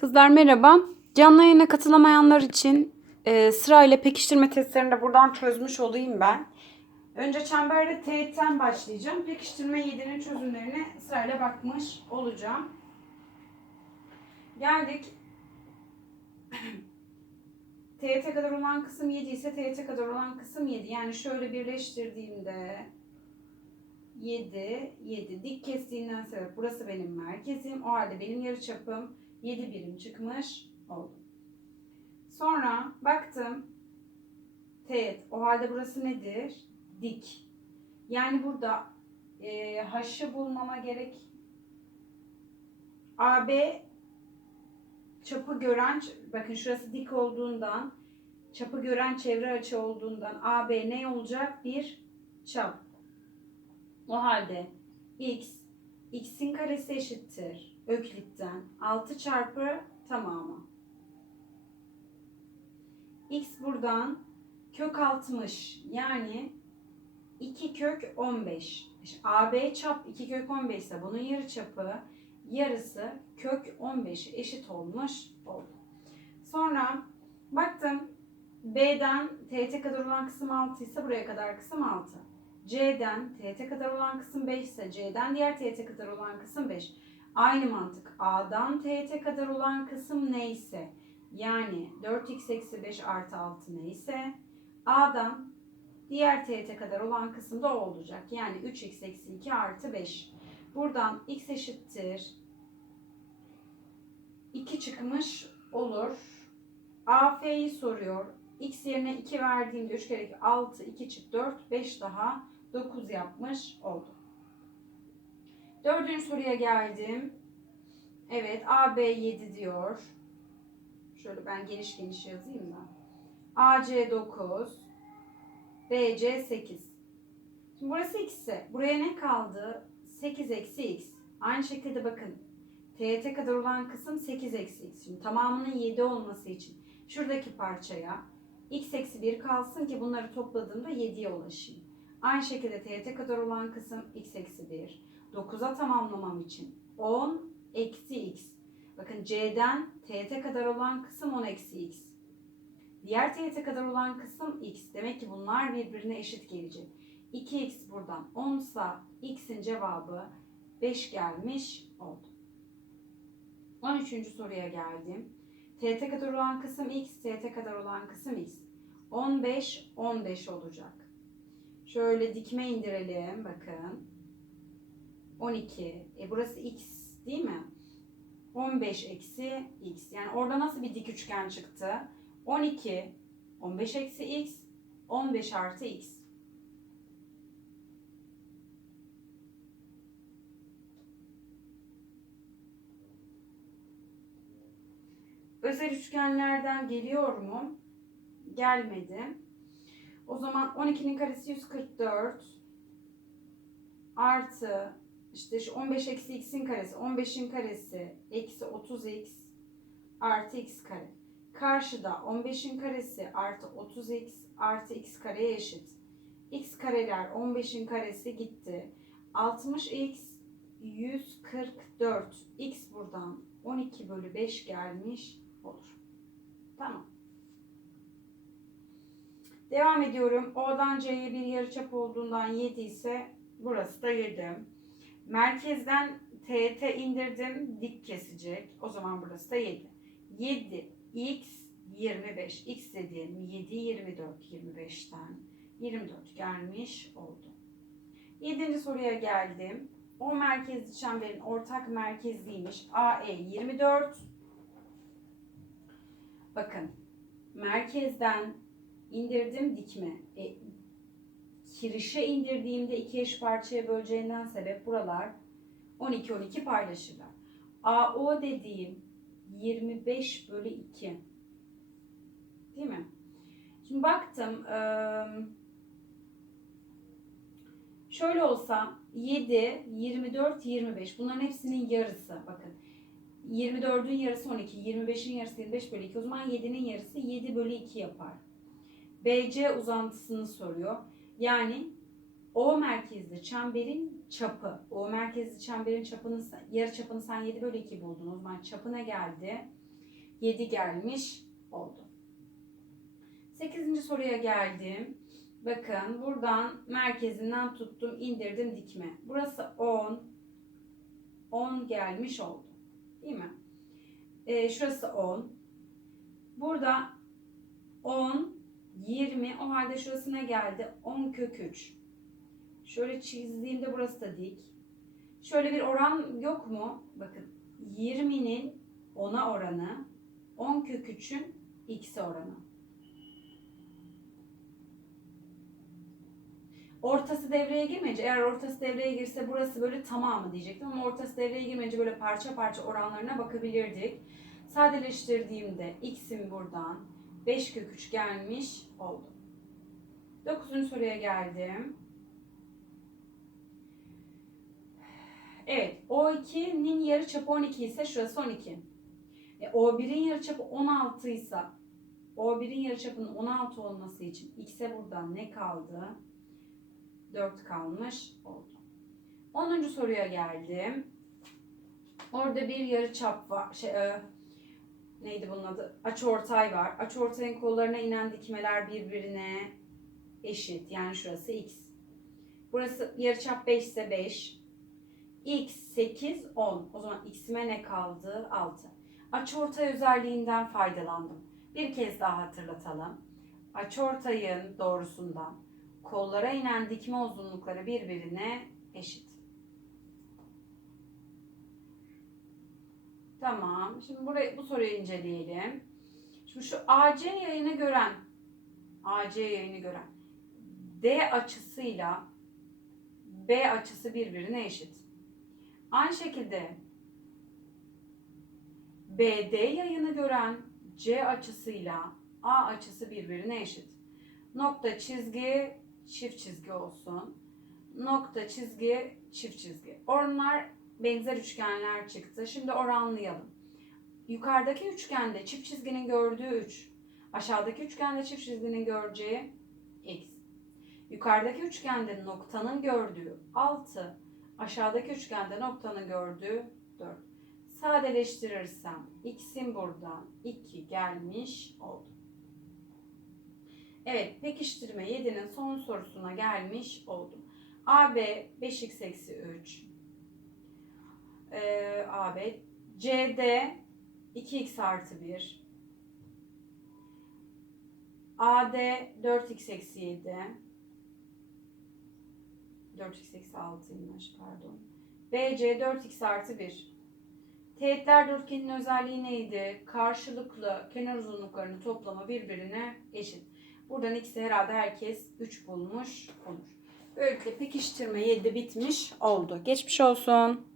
Kızlar merhaba. Canlı yayına katılamayanlar için e, sırayla pekiştirme testlerini de buradan çözmüş olayım ben. Önce çemberde teğetten başlayacağım. Pekiştirme 7'nin çözümlerine sırayla bakmış olacağım. Geldik. TYT kadar olan kısım 7 ise TYT kadar olan kısım 7. Yani şöyle birleştirdiğimde 7, 7. Dik kestiğinden sebep burası benim merkezim. O halde benim yarıçapım 7 birim çıkmış oldu. Sonra baktım. Teğet. O halde burası nedir? Dik. Yani burada e, haşı bulmama gerek. AB çapı gören, bakın şurası dik olduğundan, çapı gören çevre açı olduğundan AB ne olacak? Bir çap. O halde x, x'in karesi eşittir Öklit'ten 6 çarpı tamamı. x buradan kök 60 yani 2 kök 15. İşte AB çap 2 kök 15 ise bunun yarı çapı yarısı kök 15 eşit olmuş oldu. Sonra baktım B'den TT kadar olan kısım 6 ise buraya kadar kısım 6. C'den TT kadar olan kısım 5 ise C'den diğer TT kadar olan kısım 5. Aynı mantık. A'dan TT kadar olan kısım neyse yani 4x eksi 5 artı 6 neyse A'dan diğer TT kadar olan kısım da o olacak. Yani 3x eksi 2 artı 5. Buradan x eşittir 2 çıkmış olur. AF'yi soruyor. X yerine 2 verdiğimde 3 kere 2 6, 2 çık 4, 5 daha 9 yapmış oldu. Dördüncü soruya geldim. Evet AB 7 diyor. Şöyle ben geniş geniş yazayım da. AC 9. BC 8. Şimdi burası x ise buraya ne kaldı? 8 eksi x. Aynı şekilde bakın. TYT kadar olan kısım 8 eksi x. Şimdi tamamının 7 olması için şuradaki parçaya x eksi 1 kalsın ki bunları topladığımda 7'ye ulaşayım. Aynı şekilde TYT kadar olan kısım x eksi 1. 9'a tamamlamam için 10 eksi x. Bakın C'den TYT kadar olan kısım 10 eksi x. Diğer TYT kadar olan kısım x. Demek ki bunlar birbirine eşit gelecek. 2x buradan 10 sa x'in cevabı 5 gelmiş oldu. 13. soruya geldim. TT kadar olan kısım x, TT kadar olan kısım x. 15, 15 olacak. Şöyle dikme indirelim. Bakın. 12. E burası x değil mi? 15 eksi x. Yani orada nasıl bir dik üçgen çıktı? 12, 15 eksi x, 15 artı x. Özel üçgenlerden geliyor mu? Gelmedi. O zaman 12'nin karesi 144 artı işte şu 15 eksi x'in karesi 15'in karesi eksi 30x artı x kare. Karşıda 15'in karesi artı 30x artı x kareye eşit. x kareler 15'in karesi gitti. 60x 144 x buradan 12 bölü 5 gelmiş olur. Tamam. Devam ediyorum. O'dan C'ye bir yarıçap olduğundan 7 ise burası da 7. Merkezden TT indirdim. Dik kesecek. O zaman burası da 7. 7 x 25. X dediğim 7 24 25'ten 24 gelmiş oldu. 7. soruya geldim. O merkezli çemberin ortak merkezliymiş. AE 24. Bakın. Merkezden indirdim dikme. E, kirişe indirdiğimde iki eş parçaya böleceğinden sebep buralar 12-12 paylaşırlar. AO dediğim 25 bölü 2. Değil mi? Şimdi baktım. Şöyle olsa 7, 24, 25. Bunların hepsinin yarısı. Bakın. 24'ün yarısı 12, 25'in yarısı 25 bölü 2. O zaman 7'nin yarısı 7 bölü 2 yapar. BC uzantısını soruyor. Yani O merkezli çemberin çapı. O merkezli çemberin çapını, yarı çapını sen 7 bölü 2 buldun. O zaman çapı ne geldi? 7 gelmiş oldu. 8. soruya geldim. Bakın buradan merkezinden tuttum, indirdim dikme. Burası 10. 10 gelmiş oldu. Değil mi? Ee, şurası 10. Burada 10, 20. O halde şurası ne geldi? 10 kök 3. Şöyle çizdiğimde burası da dik. Şöyle bir oran yok mu? Bakın 20'nin 10'a oranı, 10 kök 3'ün x'e oranı. Ortası devreye girmeyince, eğer ortası devreye girse burası böyle tamamı diyecektim ama ortası devreye girmeyince böyle parça parça oranlarına bakabilirdik. Sadeleştirdiğimde x'im buradan 5 kök 3 gelmiş oldu. 9. soruya geldim. Evet, O2'nin yarıçapı 12 ise şurası 12. E, O1'in yarıçapı 16 ise O1'in yarıçapının 16 olması için x'e buradan ne kaldı? 4 kalmış oldu. 10. soruya geldim. Orada bir yarıçap var. Şey, e, neydi bunun adı? Açıortay var. Açıortayın kollarına inen dikmeler birbirine eşit. Yani şurası x. Burası yarıçap 5 ise 5. x 8 10. O zaman x'ime ne kaldı? 6. Açıortay özelliğinden faydalandım. Bir kez daha hatırlatalım. Açıortayın doğrusundan kollara inen dikme uzunlukları birbirine eşit. Tamam. Şimdi burayı bu soruyu inceleyelim. Şimdi şu AC yayını gören AC yayını gören D açısıyla B açısı birbirine eşit. Aynı şekilde BD yayını gören C açısıyla A açısı birbirine eşit. Nokta çizgi çift çizgi olsun. Nokta çizgi çift çizgi. Oranlar benzer üçgenler çıktı. Şimdi oranlayalım. Yukarıdaki üçgende çift çizginin gördüğü 3. Aşağıdaki üçgende çift çizginin göreceği x. Yukarıdaki üçgende noktanın gördüğü 6. Aşağıdaki üçgende noktanın gördüğü 4. Sadeleştirirsem x'in buradan 2 gelmiş oldu. Evet, pekiştirme 7'nin son sorusuna gelmiş oldum. AB 5x eksi 3. AB CD 2x artı 1. AD 4x eksi 7. 4x eksi 6'ymış pardon. BC 4x artı 1. Teğetler dörtgenin özelliği neydi? Karşılıklı kenar uzunluklarının toplamı birbirine eşit. Buradan x'i herhalde herkes 3 bulmuş olur. Böylelikle pekiştirme 7 bitmiş oldu. Geçmiş olsun.